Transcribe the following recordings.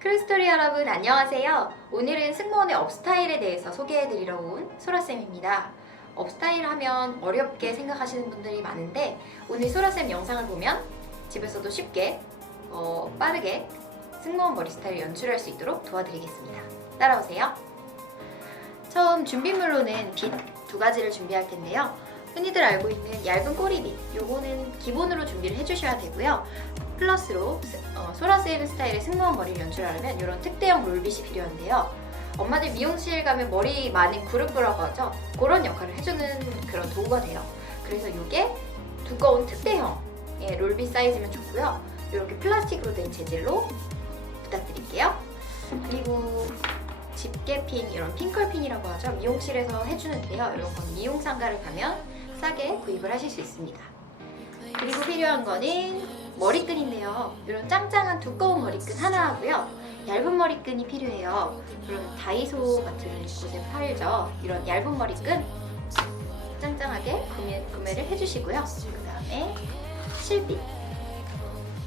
크루스토리 여러분 안녕하세요. 오늘은 승무원의 업스타일에 대해서 소개해드리러 온 소라쌤입니다. 업스타일 하면 어렵게 생각하시는 분들이 많은데 오늘 소라쌤 영상을 보면 집에서도 쉽게 빠르게 승무원 머리 스타일을 연출할 수 있도록 도와드리겠습니다. 따라오세요. 처음 준비물로는 빗 두 가지를 준비할 텐데요. 흔히들 알고 있는 얇은 꼬리빗, 요거는 기본으로 준비를 해주셔야 되고요. 플러스로 소라쌤 스타일의 승무원 머리를 연출하려면 이런 특대형 롤빗이 필요한데요. 엄마들 미용실 가면 머리 많이 구르꾸라고 하죠. 그런 역할을 해주는 그런 도구가 돼요. 그래서 이게 두꺼운 특대형의 롤빗 사이즈면 좋고요. 이렇게 플라스틱으로 된 재질로 부탁드릴게요. 그리고 집게핀, 이런 핑클핀이라고 하죠. 미용실에서 해주는데요. 이런 건 미용상가를 가면 싸게 구입을 하실 수 있습니다. 그리고 필요한 거는 머리끈인데요. 이런 짱짱한 두꺼운 머리끈 하나 하고요. 얇은 머리끈이 필요해요. 이런 다이소 같은 곳에 팔죠. 이런 얇은 머리끈 짱짱하게 구매를 해주시고요. 그 다음에 실빗,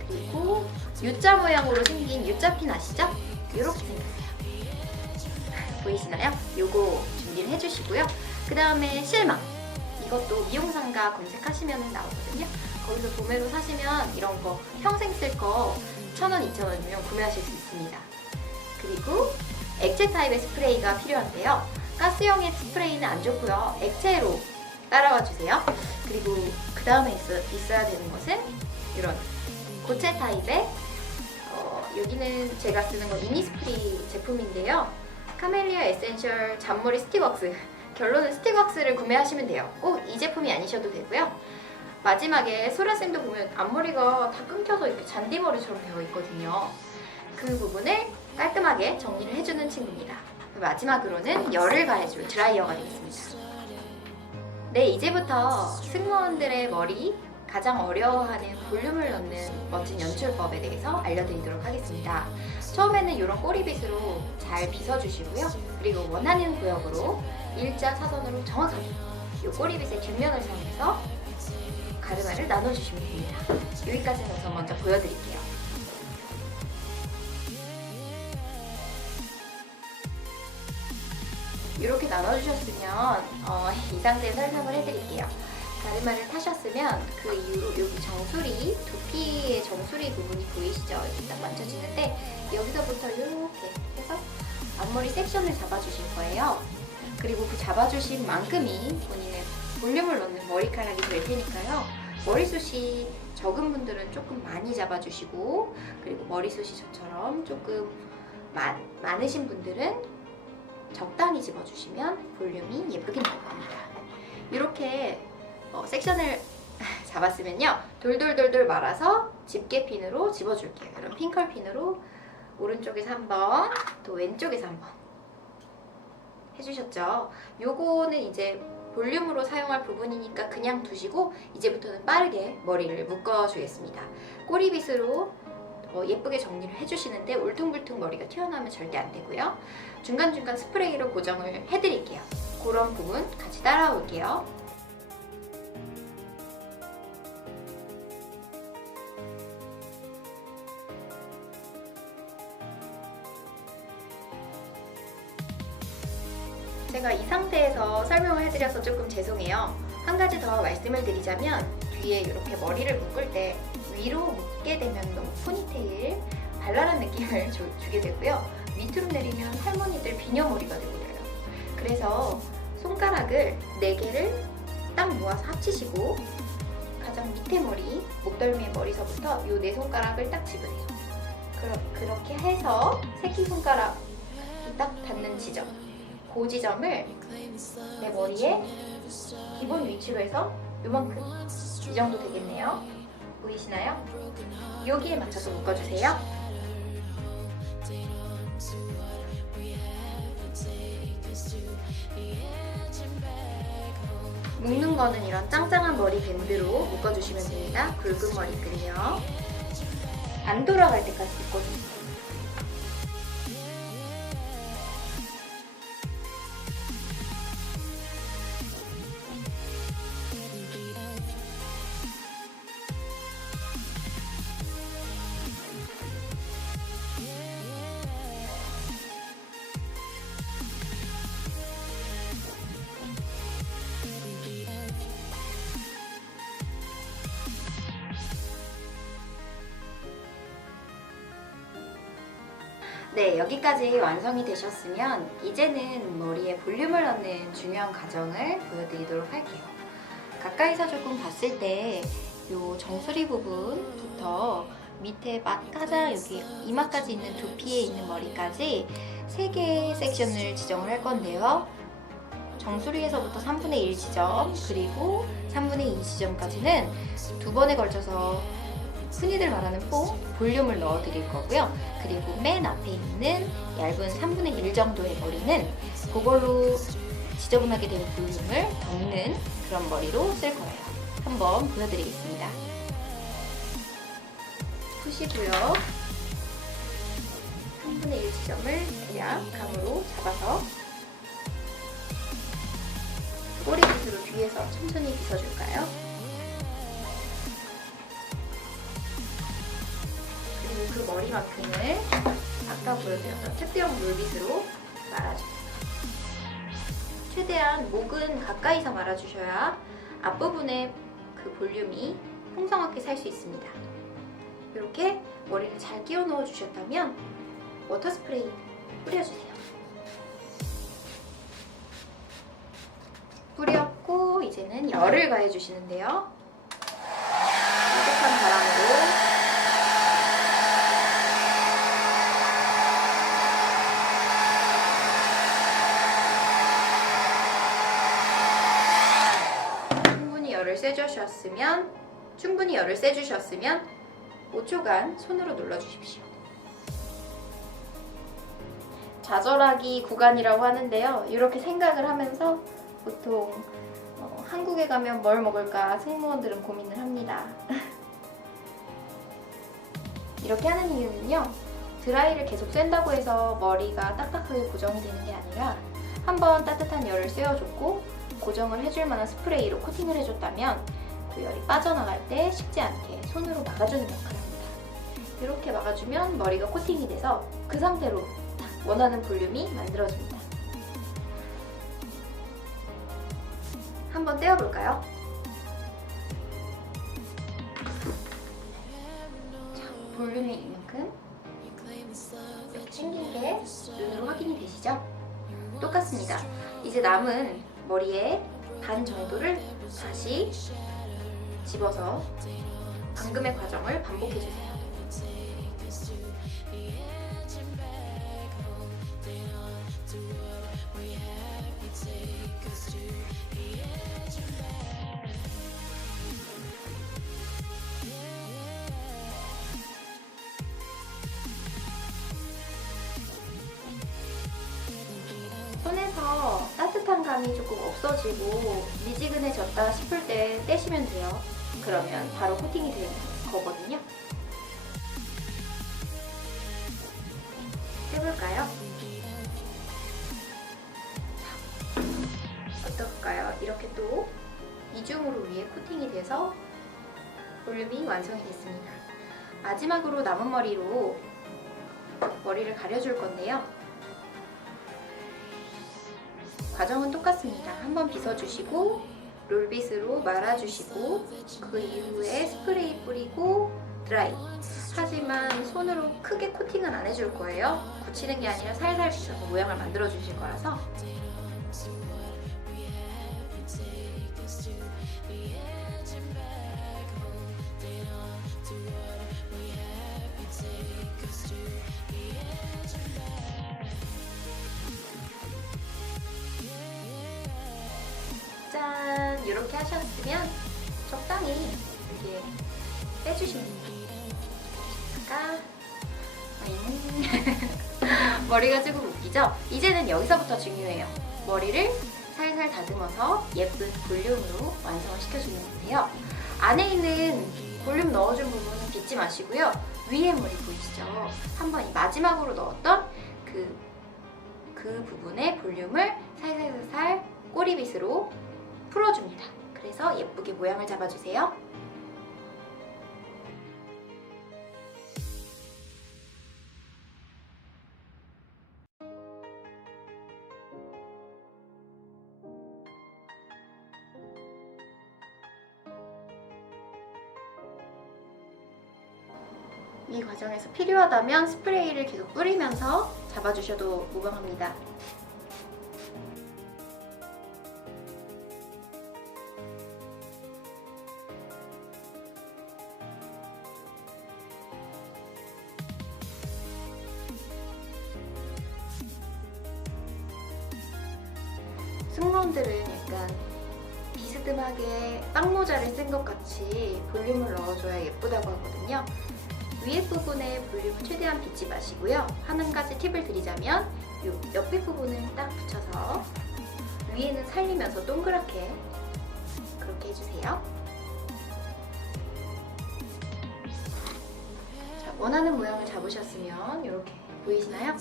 그리고 U자 모양으로 생긴 U자핀 아시죠? 이렇게 생겼어요. 보이시나요? 요거 준비를 해주시고요. 그 다음에 실망, 이것도 미용상가 검색하시면 나오거든요. 거기서 도매로 사시면 이런 거 평생 쓸 거 1,000원, 2,000원이면 구매하실 수 있습니다. 그리고 액체 타입의 스프레이가 필요한데요. 가스형의 스프레이는 안 좋고요. 액체로 따라와 주세요. 그리고 그 다음에 있어야 되는 것은 이런 고체 타입의 여기는 제가 쓰는 건 이니스프리 제품인데요. 카멜리아 에센셜 잔머리 스틱왁스, 결론은 스틱왁스를 구매하시면 돼요. 꼭 이 제품이 아니셔도 되고요. 마지막에 소라쌤도 보면 앞머리가 다 끊겨서 이렇게 잔디머리처럼 되어 있거든요. 그 부분을 깔끔하게 정리를 해주는 친구입니다. 마지막으로는 열을 가해줄 드라이어가 되겠습니다. 네, 이제부터 승무원들의 머리 가장 어려워하는 볼륨을 넣는 멋진 연출법에 대해서 알려드리도록 하겠습니다. 처음에는 이런 꼬리빗으로 잘 빗어주시고요. 그리고 원하는 구역으로 일자 사선으로 정확하게 이 꼬리빗의 뒷면을 사용해서 가르마를 나눠주시면 됩니다. 여기까지는 우선 먼저 보여드릴게요. 이렇게 나눠주셨으면 이 상태에 설명을 해드릴게요. 가르마를 타셨으면 그 이후로 여기 정수리, 두피의 정수리 부분이 보이시죠? 이렇게 딱 만져지는데 여기서부터 이렇게 해서 앞머리 섹션을 잡아주실 거예요. 그리고 그 잡아주신 만큼이 본인의 볼륨을 넣는 머리카락이 될 테니까요. 머리숱이 적은 분들은 조금 많이 잡아주시고, 그리고 머리숱이 저처럼 조금 많으신 분들은 적당히 집어주시면 볼륨이 예쁘게 나올 겁니다. 이렇게 섹션을 잡았으면요, 돌돌돌돌 말아서 집게핀으로 집어줄게요. 이런 핑컬핀으로 오른쪽에서 한번, 또 왼쪽에서 한번 해주셨죠? 요거는 이제 볼륨으로 사용할 부분이니까 그냥 두시고 이제부터는 빠르게 머리를 묶어주겠습니다. 꼬리빗으로 예쁘게 정리를 해주시는데 울퉁불퉁 머리가 튀어나오면 절대 안 되고요. 중간중간 스프레이로 고정을 해드릴게요. 그런 부분 같이 따라올게요. 제가 이 상태에서 설명을 해드려서 조금 죄송해요. 한 가지 더 말씀을 드리자면 뒤에 이렇게 머리를 묶을 때 위로 묶게 되면 너무 포니테일, 발랄한 느낌을 주게 되고요. 밑으로 내리면 할머니들 비녀머리가 되버려요. 그래서 손가락을 4개를 딱 모아서 합치시고 가장 밑에 머리, 목덜미의 머리서부터 이 4손가락을 딱 집으세요. 그렇게 해서 새끼손가락이 딱 닿는 지점, 그 지점을 내 머리에 기본 위치로 해서 요만큼, 이 정도 되겠네요. 보이시나요? 여기에 맞춰서 묶어주세요. 묶는 거는 이런 짱짱한 머리 밴드로 묶어주시면 됩니다. 굵은 머리끈이요. 안 돌아갈 때까지 묶어주세요. 네, 여기까지 완성이 되셨으면 이제는 머리에 볼륨을 넣는 중요한 과정을 보여드리도록 할게요. 가까이서 조금 봤을 때 이 정수리 부분부터 밑에 가장 여기 이마까지 있는 두피에 있는 머리까지 3개의 섹션을 지정을 할 건데요. 정수리에서부터 3분의 1 지점 그리고 3분의 2 지점까지는 2번에 걸쳐서 흔히들 말하는 볼륨을 넣어 드릴 거고요. 그리고 맨 앞에 있는 얇은 3분의 1 정도의 머리는 그걸로 지저분하게 된 볼륨을 덮는 그런 머리로 쓸 거예요. 한번 보여드리겠습니다. 푸시고요. 3분의 1 지점을 그냥 감으로 잡아서 꼬리 밑으로 뒤에서 천천히 빗어줄까요? 그리고 그 머리만큼을 아까 보여드렸던 특대형 물빗으로 말아줍니다. 최대한 목은 가까이서 말아주셔야 앞부분에 그 볼륨이 풍성하게 살 수 있습니다. 이렇게 머리를 잘 끼워 넣어 주셨다면 워터 스프레이 뿌려주세요. 뿌렸고 이제는 열을 가해 주시는데요. 따뜻한 바람으로 충분히 열을 쐬주셨으면 5초간 손으로 눌러주십시오. 좌절하기 구간이라고 하는데요. 이렇게 생각을 하면서 보통 한국에 가면 뭘 먹을까 승무원들은 고민을 합니다. 이렇게 하는 이유는요. 드라이를 계속 쐰다고 해서 머리가 딱딱하게 고정이 되는 게 아니라 한번 따뜻한 열을 쐬어줬고 고정을 해줄 만한 스프레이로 코팅을 해줬다면 그 열이 빠져나갈 때 쉽지 않게 손으로 막아주는 역할을 합니다. 이렇게 막아주면 머리가 코팅이 돼서 그 상태로 딱 원하는 볼륨이 만들어집니다. 한번 떼어볼까요? 자, 볼륨이 이만큼 이렇게 생긴 게 눈으로 확인이 되시죠? 똑같습니다. 이제 남은 머리의 반 정도를 다시 집어서 방금의 과정을 반복해주세요. 손에서 따뜻한 감이 조금 없어지고 미지근해졌다 싶을 때 떼시면 돼요. 그러면 바로 코팅이 되는 거거든요. 해볼까요? 어떨까요? 이렇게 또 이중으로 위에 코팅이 돼서 볼륨이 완성이 됐습니다. 마지막으로 남은 머리로 머리를 가려줄 건데요. 과정은 똑같습니다. 한번 빗어주시고 롤빗으로 말아주시고 그 이후에 스프레이 뿌리고 드라이. 하지만 손으로 크게 코팅은 안 해줄 거예요. 굳히는 게 아니라 살살 빗어서 모양을 만들어 주실 거라서. 짠! 이렇게 하셨으면 적당히 이렇게 빼주시면 됩니다. 머리가 조금 웃기죠? 이제는 여기서부터 중요해요. 머리를 살살 다듬어서 예쁜 볼륨으로 완성을 시켜주는 건데요. 안에 있는 볼륨 넣어준 부분은 빗지 마시고요. 위에 머리 보이시죠? 한번 이 마지막으로 넣었던 그 부분의 볼륨을 살살살살 꼬리빗으로 풀어줍니다. 그래서 예쁘게 모양을 잡아주세요. 이 과정에서 필요하다면 스프레이를 계속 뿌리면서 잡아주셔도 무방합니다. 승무원들은 약간 비스듬하게 빵모자를 쓴 것 같이 볼륨을 넣어줘야 예쁘다고 하거든요. 위에 부분에 볼륨을 최대한 빗지 마시고요. 한 가지 팁을 드리자면 이 옆에 부분을 딱 붙여서 위에는 살리면서 동그랗게 그렇게 해주세요. 자, 원하는 모양을 잡으셨으면 이렇게 보이시나요?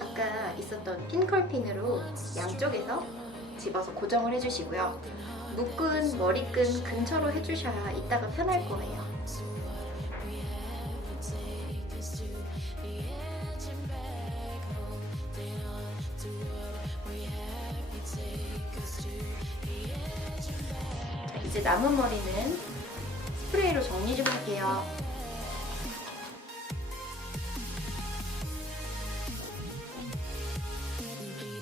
아까 있었던 핀컬핀으로 양쪽에서 집어서 고정을 해주시고요. 묶은 머리끈 근처로 해주셔야 이따가 편할 거예요. 자, 이제 남은 머리는 스프레이로 정리 좀 할게요.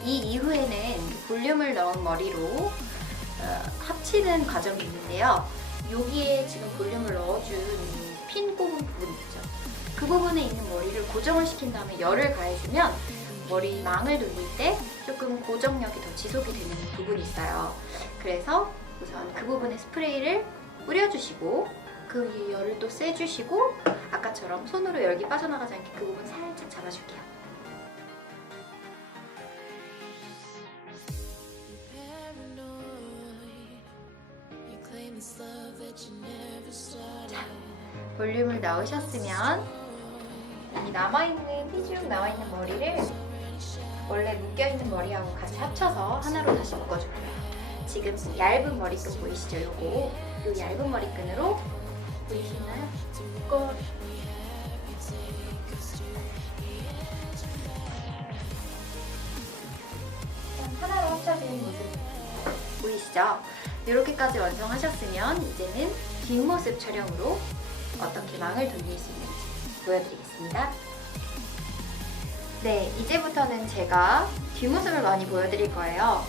이 이후에는 볼륨을 넣은 머리로 합치는 과정이 있는데요. 여기에 지금 볼륨을 넣어준 핀 꼽은 부분 있죠. 그 부분에 있는 머리를 고정을 시킨 다음에 열을 가해주면 머리 망을 돌릴 때 조금 고정력이 더 지속이 되는 부분이 있어요. 그래서 우선 그 부분에 스프레이를 뿌려주시고 그 위에 열을 또 쐬주시고 아까처럼 손으로 열기 빠져나가지 않게 그 부분 살짝 잡아줄게요. 자, 볼륨을 넣으셨으면 이 남아있는 삐죽 나와있는 머리를 원래 묶여있는 머리하고 같이 합쳐서 하나로 다시 묶어줄게요. 지금 얇은 머리끈 보이시죠? 요거 요 얇은 머리끈으로 보이시나요? 묶어 하나로 합쳐지는 모습 보이시죠? 이렇게까지 완성하셨으면 이제는 뒷모습 촬영으로 어떻게 망을 돌릴 수 있는지 보여드리겠습니다. 네, 이제부터는 제가 뒷모습을 많이 보여드릴 거예요.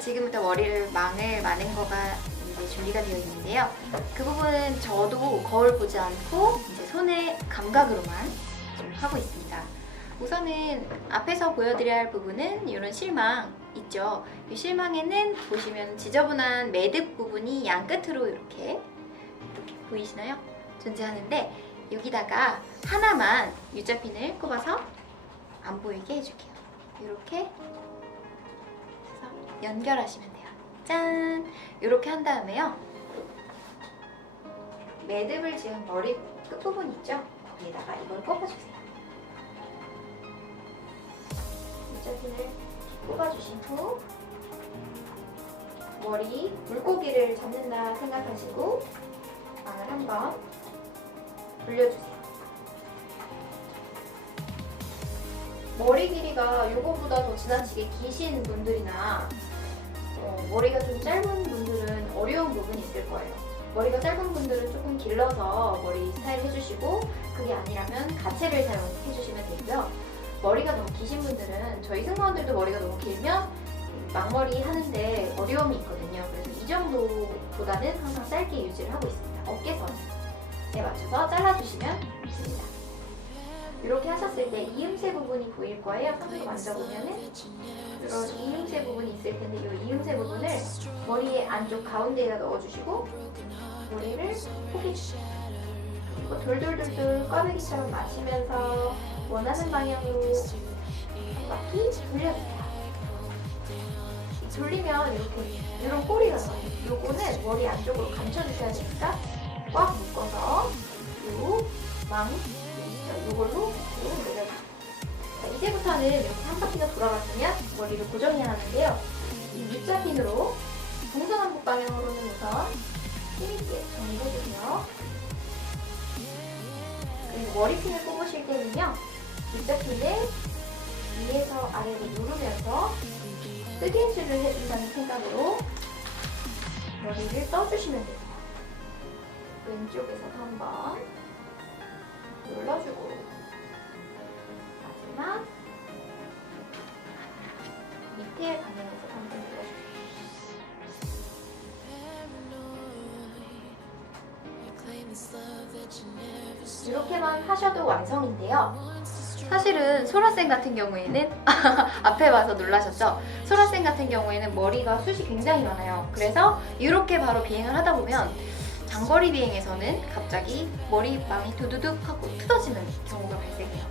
지금부터 머리를 망을 마는 거가 이제 준비가 되어 있는데요. 그 부분은 저도 거울 보지 않고 이제 손의 감각으로만 좀 하고 있습니다. 우선은 앞에서 보여드려야 할 부분은 이런 실망 있죠. 이 실망에는 보시면 지저분한 매듭 부분이 양 끝으로 이렇게 보이시나요? 존재하는데 여기다가 하나만 U자핀을 꼽아서 안 보이게 해줄게요. 이렇게 해서 연결하시면 돼요. 짠! 이렇게 한 다음에요. 매듭을 지은 머리 끝부분 있죠? 거기에다가 이걸 꼽아주세요. U자핀을 꼽아주신 후 머리 물고기를 잡는다 생각하시고 망을 한번 돌려주세요. 머리 길이가 이거보다 더 지나치게 기신 분들이나 머리가 좀 짧은 분들은 어려운 부분이 있을 거예요. 머리가 짧은 분들은 조금 길러서 머리 스타일 해주시고 그게 아니라면 가채를 사용해주시면 되고요. 머리가 너무 기신 분들은 저희 승무원들도 머리가 너무 길면 망머리 하는데 어려움이 있거든요. 그래서 이 정도보다는 항상 짧게 유지를 하고 있습니다. 어깨선에 맞춰서 잘라주시면 됩니다. 이렇게 하셨을 때 이음새 부분이 보일 거예요. 손으로 만져보면은 이런 이음새 부분이 있을 텐데 이 이음새 부분을 머리의 안쪽 가운데에다 넣어주시고 머리를 포개 그리고 돌돌돌돌 꽈배기처럼 마시면서 원하는 방향으로 한 바퀴 돌려주세요. 돌리면 이렇게 이런 꼬리가 나와요. 요거는 머리 안쪽으로 감춰주셔야 되니까 꽉 묶어서 요 망 요걸로 내려주세요. 이제부터는 이렇게 한 바퀴가 돌아갔으면 머리를 고정해야 하는데요. 이 U자핀으로 동서남북 방향으로는 우선 힘있게 정리해주세요. 그리고 머리핀을 꼽으실 때는요. U자핀을 위에서 아래로 누르면서 뜨개질을 해준다는 생각으로 머리를 떠주시면 돼요. 왼쪽에서도 한번 눌러주고 마지막 밑에 방향에서 한번 눌러주고 이렇게만 하셔도 완성인데요. 사실은 소라쌤 같은 경우에는 앞에 와서 놀라셨죠? 소라쌤 같은 경우에는 머리가 숱이 굉장히 많아요. 그래서 이렇게 바로 비행을 하다 보면 장거리 비행에서는 갑자기 머리망이 두두둑 하고 뜯어지는 경우가 발생해요.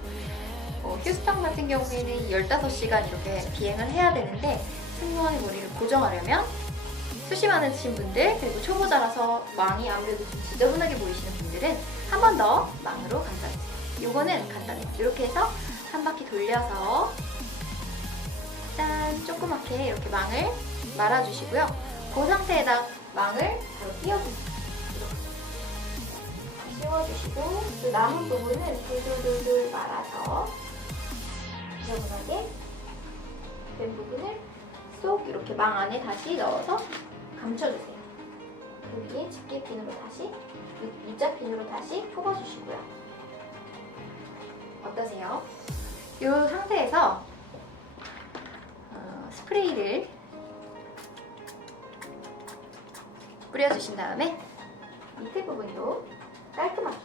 휴스턴 같은 경우에는 15시간 이렇게 비행을 해야 되는데 승무원의 머리를 고정하려면 숱이 많으신 분들 그리고 초보자라서 망이 아무래도 좀 지저분하게 보이시는 분들은 한 번 더 망으로 감싸주세요. 요거는 간단해요. 이렇게 해서 한 바퀴 돌려서 짠! 조그맣게 이렇게 망을 말아주시고요. 그 상태에다 망을 바로 띄워주세요. 씌워주시고 그 남은 부분은 돌돌돌돌 말아서 지저분하게 된 부분을 쏙 이렇게 망 안에 다시 넣어서 감춰주세요. 여기에 집게핀으로 다시 U자핀으로 다시 뽑아주시고요. 어떠세요? 이 상태에서 스프레이를 뿌려주신 다음에 밑에 부분도 깔끔하게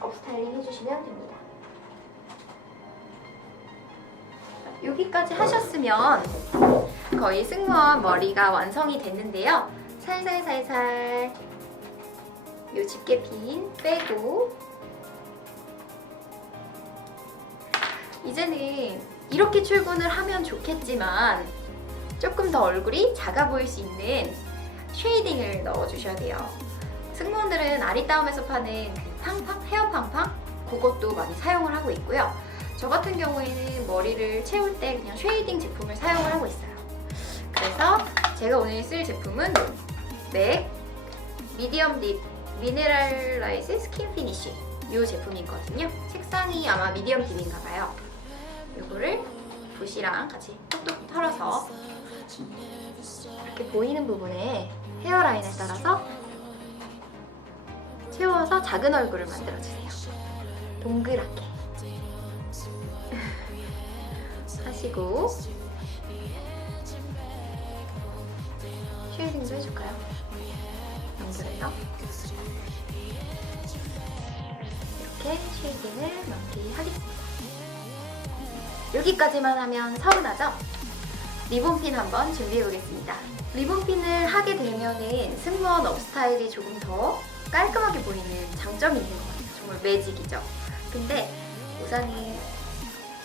업스타일링 해주시면 됩니다. 여기까지 하셨으면 거의 승무원 머리가 완성이 됐는데요. 살살살살 이 집게핀 빼고 이제는 이렇게 출근을 하면 좋겠지만 조금 더 얼굴이 작아 보일 수 있는 쉐이딩을 넣어주셔야 돼요. 승무원들은 아리따움에서 파는 그 팡팡, 헤어 팡팡 그것도 많이 사용을 하고 있고요. 저 같은 경우에는 머리를 채울 때 그냥 쉐이딩 제품을 사용을 하고 있어요. 그래서 제가 오늘 쓸 제품은 맥 미디엄 딥 미네랄라이즈 스킨 피니쉬 이 제품이거든요. 색상이 아마 미디엄 딥인가 봐요. 이거를 붓이랑 같이 톡톡 털어서 이렇게 보이는 부분에 헤어라인에 따라서 채워서 작은 얼굴을 만들어주세요. 동그랗게 하시고 쉐이딩도 해줄까요? 연결해서 이렇게 쉐이딩을 마무리하겠습니다. 여기까지만 하면 서운하죠? 리본핀 한번 준비해보겠습니다. 리본핀을 하게 되면은 승무원 업스타일이 조금 더 깔끔하게 보이는 장점이 있는 것 같아요. 정말 매직이죠. 근데 우선은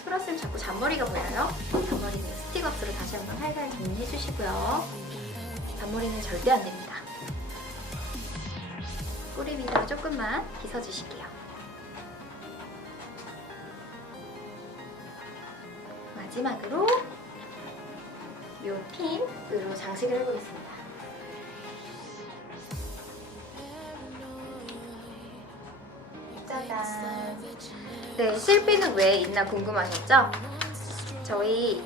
소라쌤 자꾸 잔머리가 보여요. 잔머리는 스틱왁스로 다시 한번 살살 정리해주시고요. 잔머리는 절대 안 됩니다. 꼬리 위로 조금만 빗어주실게요. 마지막으로 이 핀으로 장식을 해보겠습니다. 짜잔! 네, 실핀은 왜 있나 궁금하셨죠? 저희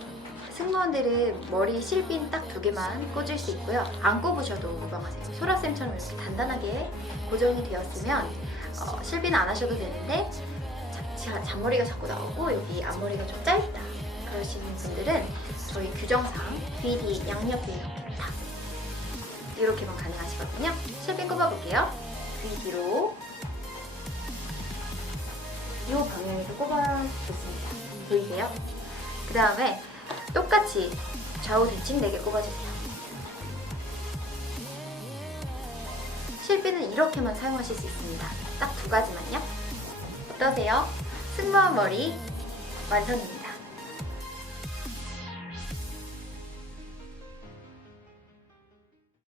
승무원들은 머리 실핀 딱 2개만 꽂을 수 있고요. 안 꼽으셔도 무방하세요. 소라쌤처럼 이렇게 단단하게 고정이 되었으면 실핀 안 하셔도 되는데 잔머리가 자꾸 나오고 여기 앞머리가 좀 짧다 그러시는 분들은 저희 규정상 귀 뒤 양옆에 이렇게 탁 이렇게만 가능하시거든요. 실핀 꼽아볼게요. 귀 뒤로 이 방향에서 꼽아줬습니다. 보이세요? 그 다음에 똑같이 좌우 대칭 4개 꼽아주세요. 실핀은 이렇게만 사용하실 수 있습니다. 딱 2가지만요. 어떠세요? 승무원 머리 완성입니다.